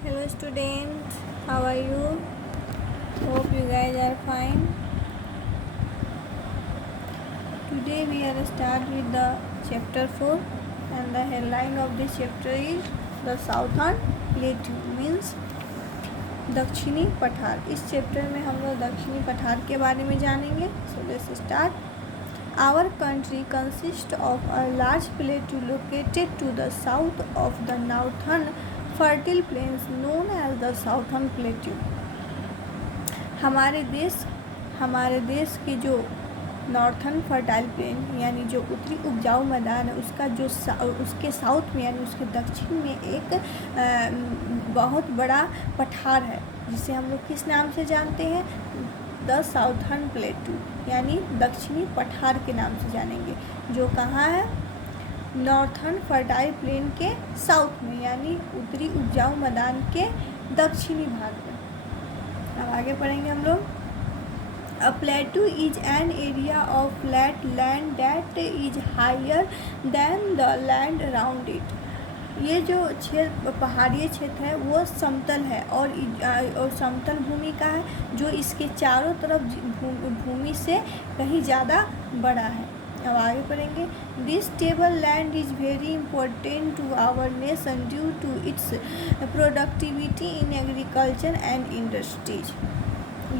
Hello students, how are you? Hope you guys are fine. Today we are start with the chapter 4 and the headline of this chapter is the Southern Plateau means दक्षिणी पठार। इस chapter में हम लोग दक्षिणी पठार के बारे में जानेंगे। So let's start. Our country consists of a large plateau located to the south of the northern fertile plains known as the Southern Plateau। हमारे देश की जो नॉर्थन फर्टाइल प्लेन यानी जो उत्तरी उपजाऊ मैदान है उसका जो उसके साउथ में यानी उसके दक्षिण में एक बहुत बड़ा पठार है जिसे हम लोग किस नाम से जानते हैं, द साउथर्न प्लेटू यानी दक्षिणी पठार के नाम से जानेंगे, जो कहाँ है, नॉर्थन फर्टाइल प्लेन के साउथ में यानी उत्तरी उपजाऊ मैदान के दक्षिणी भाग में। अब आगे पढ़ेंगे हम लोग। A plateau is an area of flat land that is higher than the land around it। ये जो क्षेत्र पहाड़िया क्षेत्र है वो समतल है और समतल भूमि का है जो इसके चारों तरफ भूमि से कहीं ज़्यादा बड़ा है। अब आगे पढ़ेंगे। This table land is very important to our nation due to its productivity in agriculture and industries.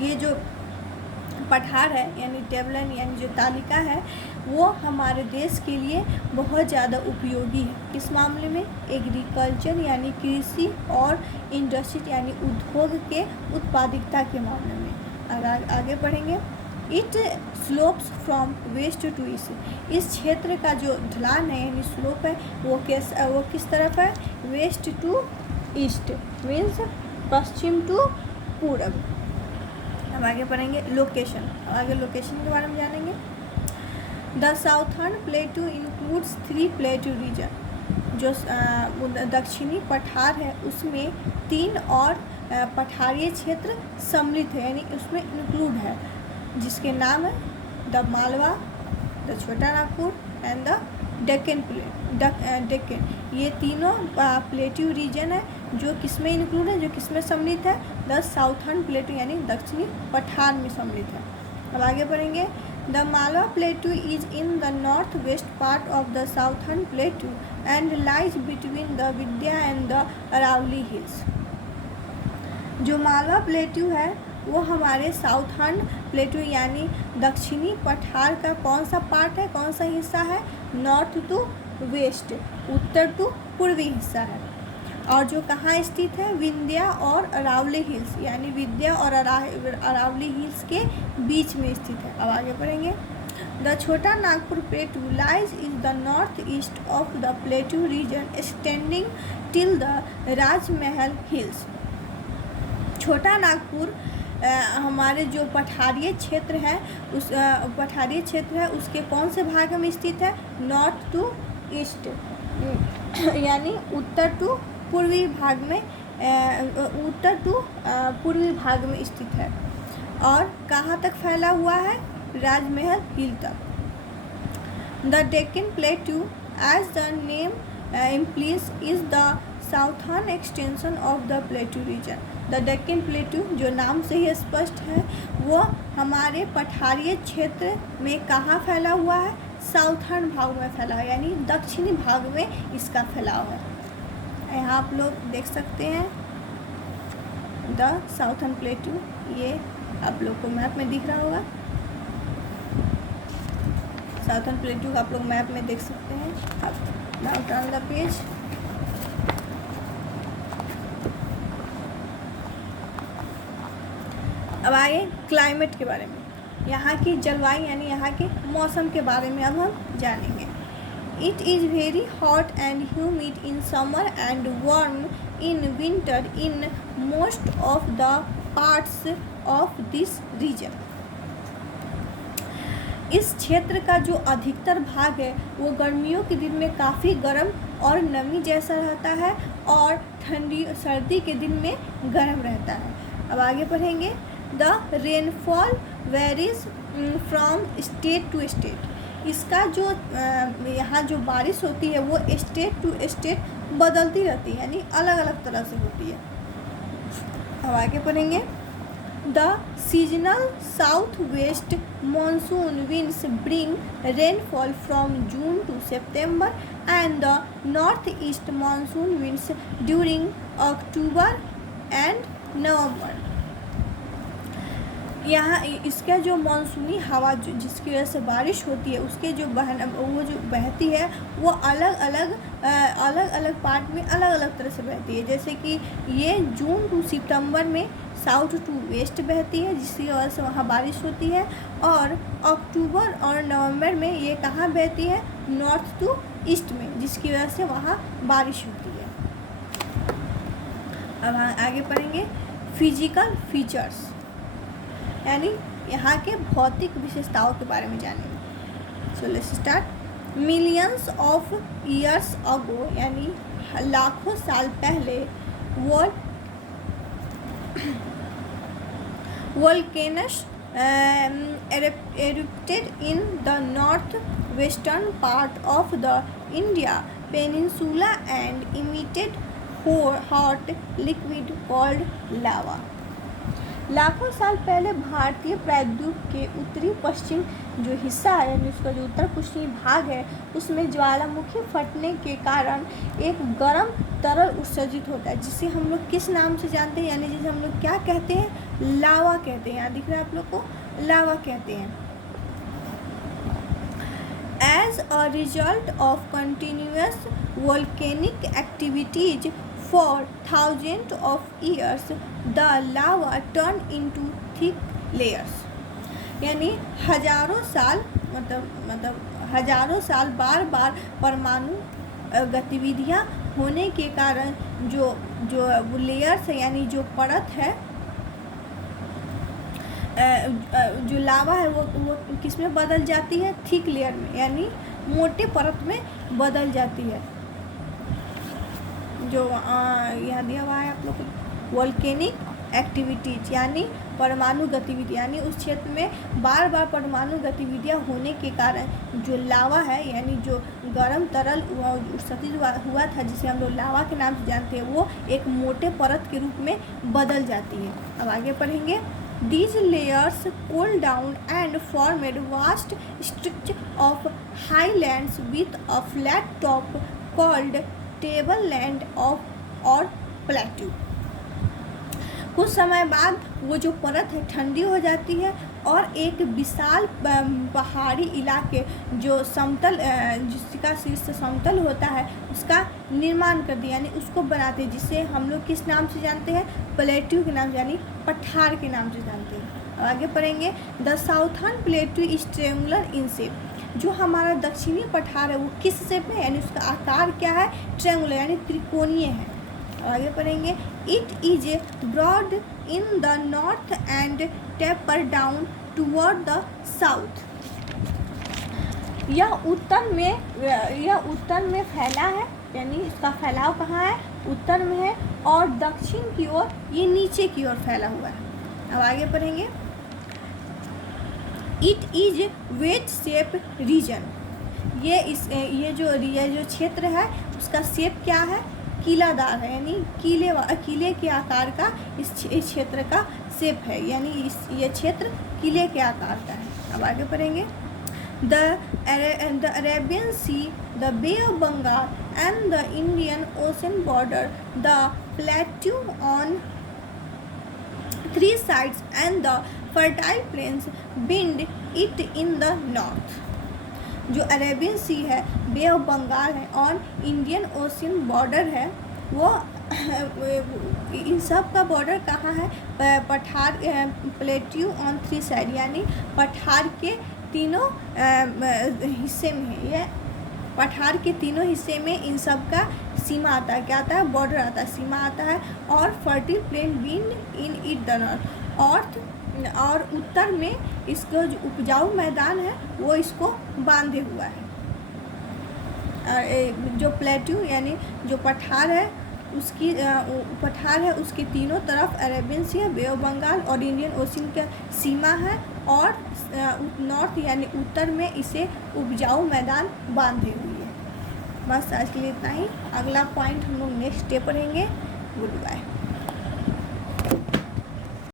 ये जो पठार है यानी टेबलन यानी जो तालिका है वो हमारे देश के लिए बहुत ज़्यादा उपयोगी है। किस मामले में, एग्रीकल्चर यानी कृषि और इंडस्ट्री यानी उद्योग के उत्पादकता के मामले में। आगे पढ़ेंगे। It slopes from west to east. इस क्षेत्र का जो ढलान है यानी स्लोप है वो किस तरफ है, वेस्ट टू ईस्ट मीन्स पश्चिम टू पूरब। अब आगे पढ़ेंगे लोकेशन। आगे लोकेशन के बारे में जानेंगे। The southern plateau includes 3 plateau region. जो दक्षिणी पठार है उसमें 3 और पठारीय क्षेत्र सम्मिलित है यानी उसमें इंक्लूड है, जिसके नाम है the Malwa, the Chota Nagpur and the Deccan. ये तीनों प्लेट्यू रीजन है जो किसमें इंक्लूड है, जो किसमें सम्मिलित है, द साउथर्न प्लेट्यू यानी दक्षिणी पठार में सम्मिलित है। अब आगे पढ़ेंगे। The Malwa plateau is in the north west part of the southern plateau and lies between the Vindhya and the Aravalli hills. जो मालवा प्लेट्यू है वो हमारे साउथर्न प्लेटू यानी दक्षिणी पठार का कौन सा पार्ट है, कौन सा हिस्सा है, नॉर्थ टू वेस्ट, उत्तर टू पूर्वी हिस्सा है, और जो कहाँ स्थित है, विंध्या और अरावली हिल्स यानी विंध्या और अरावली हिल्स के बीच में स्थित है। अब आगे पढ़ेंगे। The Chota Nagpur plateau lies in the north east of the plateau region extending till the Rajmahal hills. Chota Nagpur हमारे जो पठारीय क्षेत्र है उसके कौन से भाग में स्थित है, नॉर्थ टू ईस्ट यानी उत्तर टू पूर्वी भाग में स्थित है, और कहाँ तक फैला हुआ है, राजमहल हिल तक। The Deccan plateau as the name implies is the southern extension of the plateau region. The Deccan plateau जो नाम से ही स्पष्ट है वो हमारे पठारीय क्षेत्र में कहाँ फैला हुआ है, साउथर्न भाग में फैला है यानी दक्षिणी भाग में इसका फैलाव है। यहाँ आप लोग देख सकते हैं द साउथर्न प्लेटू, ये आप लोग को मैप में दिख रहा होगा। साउथर्न प्लेटू आप लोग मैप में देख सकते हैं। अब नाउ टर्न द पेज। अब आए क्लाइमेट के बारे में, यहाँ की जलवायु यानी यहाँ के मौसम के बारे में अब हम जानेंगे। It is very hot and humid in summer and warm in winter in most of the parts of this region. इस क्षेत्र का जो अधिकतर भाग है वो गर्मियों के दिन में काफ़ी गर्म और नमी जैसा रहता है और सर्दी के दिन में गर्म रहता है। अब आगे पढ़ेंगे। The rainfall varies from state to state. इसका जो यहाँ जो बारिश होती है वो स्टेट टू स्टेट बदलती रहती है यानी अलग अलग तरह से होती है। अब आगे पढ़ेंगे। The seasonal south west monsoon winds bring rainfall from June to September and the northeast monsoon winds during October and November। यहाँ इसका जो मानसूनी हवा जिसकी वजह से बारिश होती है उसके जो वो जो बहती है वो अलग अलग पार्ट में अलग अलग तरह से बहती है। जैसे कि ये जून टू सितंबर में साउथ टू वेस्ट बहती है जिसकी वजह से वहाँ बारिश होती है, और अक्टूबर और नवंबर में ये कहाँ बहती है, नॉर्थ टू ईस्ट में, जिसकी वजह से वहाँ बारिश होती है। अब आगे पढ़ेंगे फिजिकल फीचर्स, यानी यहाँ के भौतिक विशेषताओं के बारे में जानेंगे। So let's start. Millions of years ago, यानी लाखों साल पहले volcanoes erupted in the north-western part of the India peninsula and emitted hot liquid called lava। लाखों साल पहले भारतीय प्रायद्वीप के उत्तरी पश्चिम जो हिस्सा है, यानी उसका जो उत्तर पश्चिमी भाग है, उसमें ज्वालामुखी फटने के कारण एक गर्म तरल उत्सर्जित होता है, जिसे हम लोग किस नाम से जानते हैं, यानी जिसे हम लोग क्या कहते हैं, लावा कहते हैं। यहाँ दिख रहा है आप लोग को, लावा कहते हैं। As a result of continuous volcanic activities for thousands of years the lava turned into thick layers, यानी हजारों साल मतलब हजारों साल बार बार परमाणु गतिविधियाँ होने के कारण जो लेयर्स है, यानी जो परत है, जो लावा है वो किस में बदल जाती है, थिक लेयर में, यानी मोटे परत में बदल जाती है। जो यहाँ दिया हुआ है आप लोग को, वोल्केनिक एक्टिविटीज यानी परमाणु गतिविधि, यानी उस क्षेत्र में बार बार परमाणु गतिविधियाँ होने के कारण जो लावा है, यानी जो गर्म तरल उत्सर्जित हुआ था, जिसे हम लोग लावा के नाम से जानते हैं, वो एक मोटे परत के रूप में बदल जाती है। अब आगे पढ़ेंगे। These layers cooled down and formed vast stretches of highlands with a flat top called table land of और प्लेट्यू। कुछ समय बाद वो जो परत है ठंडी हो जाती है और एक विशाल पहाड़ी इलाके जो समतल जिसका शीर्ष समतल होता है उसका निर्माण कर दिया, यानी उसको बनाते हैं, जिसे हम लोग किस नाम से जानते हैं, प्लेट्यू के नाम से, यानी पठार के नाम से जानते हैं। आगे पढ़ेंगे। The southern plateau is triangular in shape, जो हमारा दक्षिणी पठार है वो किस शेप में, यानी उसका आकार क्या है, ट्रेंगुलर, यानी त्रिकोणीय है। आगे पढ़ेंगे। It is broad in the north and taper down toward the south, यह उत्तर में फैला है, यानी इसका फैलाव कहाँ है, उत्तर में है, और दक्षिण की ओर ये नीचे की ओर फैला हुआ है। अब आगे पढ़ेंगे। It is wedge shape region, ये जो क्षेत्र है उसका शेप क्या है, कीलादार है, यानी किले के आकार का इस क्षेत्र का शेप है, यानी ये क्षेत्र किले के आकार का है। अब आगे पढ़ेंगे। The Arabian sea, the bay of Bengal and the Indian ocean border, the plateau on 3 sides and the fertile plains bind it in the north। जो अरेबियन सी है, बे ऑफ बंगाल है और इंडियन ओशियन बॉर्डर है, वो इन सब का बॉर्डर कहाँ है, पठार प्लेट्यू ऑन 3 साइड, यानी पठार के तीनों हिस्से में है। ये पठार के तीनों हिस्से में इन सब का सीमा आता है, क्या आता है, बॉर्डर आता है, सीमा आता है। और fertile plain bind in it the north, और उत्तर में इसका जो उपजाऊ मैदान है वो इसको बांधे हुआ है। जो प्लेट्यू यानी जो पठार है उसके तीनों तरफ Arabian sea, bay of Bengal और इंडियन ओशियन का सीमा है, और नॉर्थ यानी उत्तर में इसे उपजाऊ मैदान बांधे हुई है। बस आज के लिए इतना ही। अगला पॉइंट हम लोग नेक्स्ट डे पढ़ेंगे। Good bye.